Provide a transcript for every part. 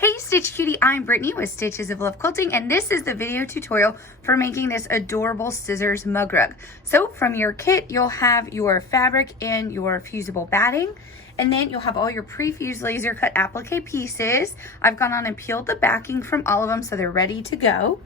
Hey Stitch Cutie, I'm Brittany with Stitches of Love Quilting, and this is the video tutorial for making this adorable scissors mug rug. So from your kit, you'll have your fabric and your fusible batting, and then you'll have all your pre-fused laser cut applique pieces. I've gone on and peeled the backing from all of them so they're ready to go.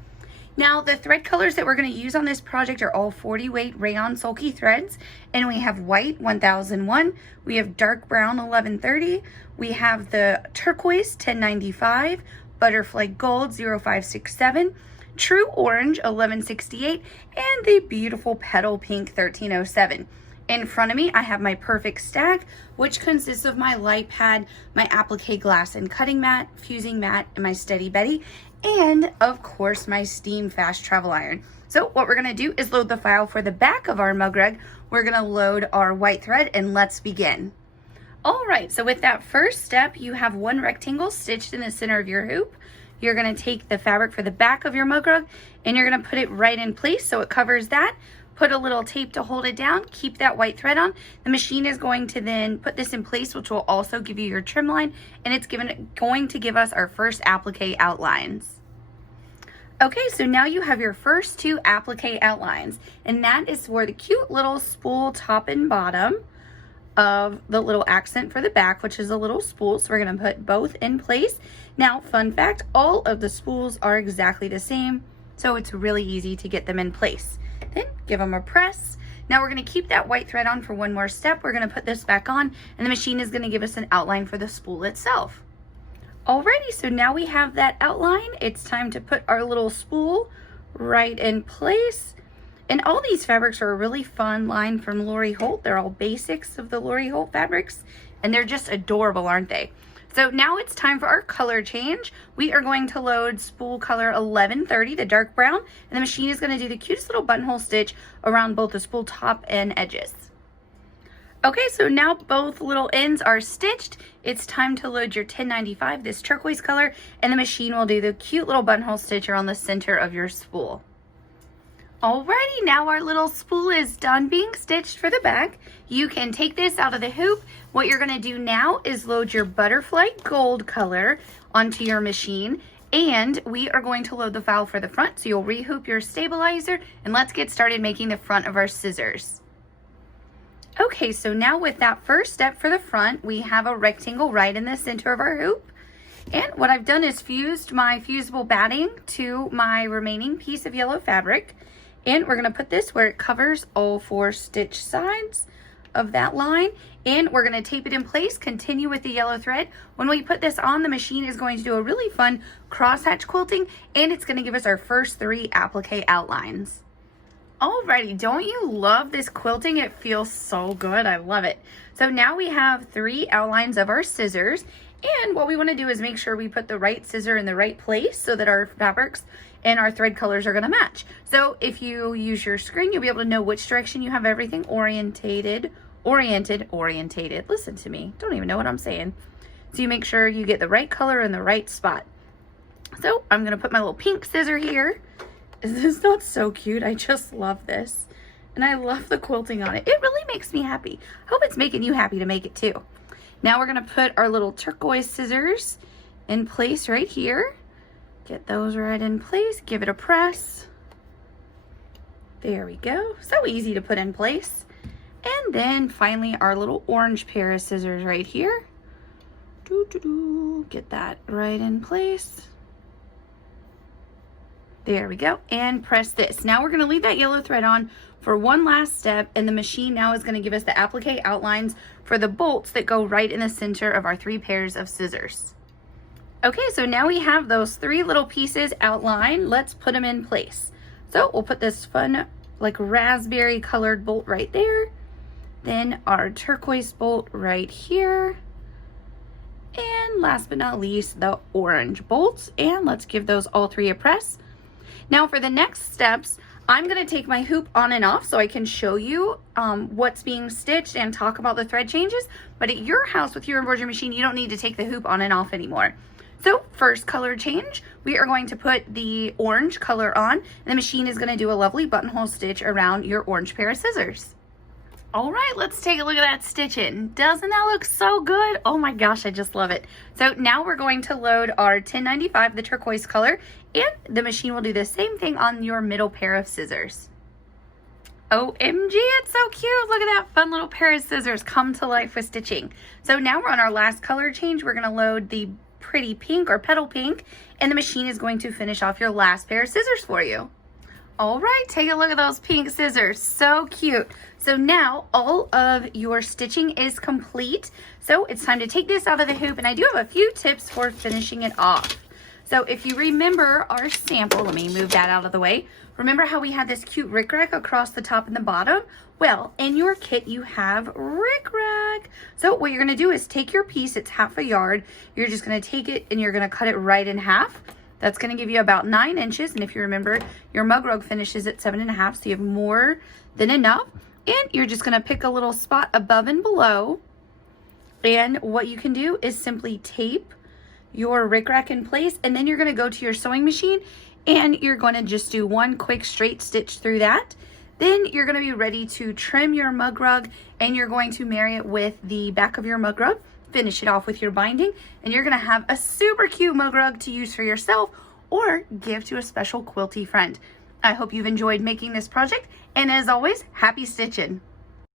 Now the thread colors that we're going to use on this project are all 40 weight rayon sulky threads, and we have white 1001, we have dark brown 1130, we have the turquoise 1095, butterfly gold 0567, true orange 1168, and the beautiful petal pink 1307. In front of me, I have my perfect stack, which consists of my light pad, my applique glass and cutting mat, fusing mat, and my Steady Betty, and of course my steam fast travel iron. So what we're gonna do is load the file for the back of our mug rug. We're gonna load our white thread, and let's begin. All right, so with that first step, you have one rectangle stitched in the center of your hoop. You're gonna take the fabric for the back of your mug rug, and you're gonna put it right in place so it covers that. Put a little tape to hold it down, keep that white thread on. The machine is going to then put this in place, which will also give you your trim line, and it's going to give us our first applique outlines. Okay, so now you have your first two applique outlines, and that is for the cute little spool top and bottom of the little accent for the back, which is a little spool. So we're gonna put both in place. Now, fun fact, all of the spools are exactly the same, so it's really easy to get them in place. Then give them a press. Now we're going to keep that white thread on for one more step. We're going to put this back on, and the machine is going to give us an outline for the spool itself. Alrighty, so now we have that outline. It's time to put our little spool right in place. And all these fabrics are a really fun line from Lori Holt. They're all basics of the Lori Holt fabrics, and they're just adorable, aren't they? So now it's time for our color change. We are going to load spool color 1130, the dark brown, and the machine is going to do the cutest little buttonhole stitch around both the spool top and edges. Okay, so now both little ends are stitched. It's time to load your 1095, this turquoise color, and the machine will do the cute little buttonhole stitch around the center of your spool. Alrighty, now our little spool is done being stitched for the back. You can take this out of the hoop. What you're gonna do now is load your butterfly gold color onto your machine, and we are going to load the file for the front. So you'll rehoop your stabilizer, and let's get started making the front of our scissors. Okay, so now with that first step for the front, we have a rectangle right in the center of our hoop. And what I've done is fused my fusible batting to my remaining piece of yellow fabric. And we're going to put this where it covers all four stitch sides of that line. And we're going to tape it in place, continue with the yellow thread. When we put this on, the machine is going to do a really fun crosshatch quilting, and it's going to give us our first three applique outlines. Alrighty, don't you love this quilting? It feels so good. I love it. So now we have three outlines of our scissors. And what we want to do is make sure we put the right scissor in the right place so that our fabrics and our thread colors are going to match. So if you use your screen, you'll be able to know which direction you have everything oriented. Listen to me. Don't even know what I'm saying. So you make sure you get the right color in the right spot. So I'm going to put my little pink scissor here. Is this not so cute? I just love this. And I love the quilting on it. It really makes me happy. Hope it's making you happy to make it too. Now we're going to put our little turquoise scissors in place right here. Get those right in place. Give it a press. There we go. So easy to put in place. And then finally our little orange pair of scissors right here. Get that right in place. There we go. And press this. Now we're going to leave that yellow thread on for one last step, and the machine now is going to give us the applique outlines for the bolts that go right in the center of our three pairs of scissors. Okay, so now we have those three little pieces outlined. Let's put them in place. So we'll put this fun, like raspberry colored bolt right there. Then our turquoise bolt right here. And last but not least, the orange bolts. And let's give those all three a press. Now for the next steps, I'm going to take my hoop on and off so I can show you what's being stitched and talk about the thread changes. But at your house with your embroidery machine, you don't need to take the hoop on and off anymore. So first color change, we are going to put the orange color on, and the machine is going to do a lovely buttonhole stitch around your orange pair of scissors. All right, let's take a look at that stitching. Doesn't that look so good? Oh my gosh, I just love it. So now we're going to load our 1095, the turquoise color, and the machine will do the same thing on your middle pair of scissors. OMG, it's so cute. Look at that fun little pair of scissors come to life with stitching. So now we're on our last color change. We're gonna load the pretty pink or petal pink, and the machine is going to finish off your last pair of scissors for you. All right, take a look at those pink scissors, so cute. So now all of your stitching is complete. So it's time to take this out of the hoop, and I do have a few tips for finishing it off. So if you remember our sample, let me move that out of the way. Remember how we had this cute rickrack across the top and the bottom? Well, in your kit you have rickrack. So what you're gonna do is take your piece, it's 1/2 yard. You're just gonna take it and you're gonna cut it right in half. That's gonna give you about 9 inches. And if you remember, your mug rug finishes at 7.5, so you have more than enough. And you're just gonna pick a little spot above and below. And what you can do is simply tape your rickrack in place, and then you're gonna go to your sewing machine and you're gonna just do one quick straight stitch through that. Then you're gonna be ready to trim your mug rug, and you're going to marry it with the back of your mug rug, finish it off with your binding, and you're gonna have a super cute mug rug to use for yourself or give to a special quilty friend. I hope you've enjoyed making this project, and as always, happy stitching.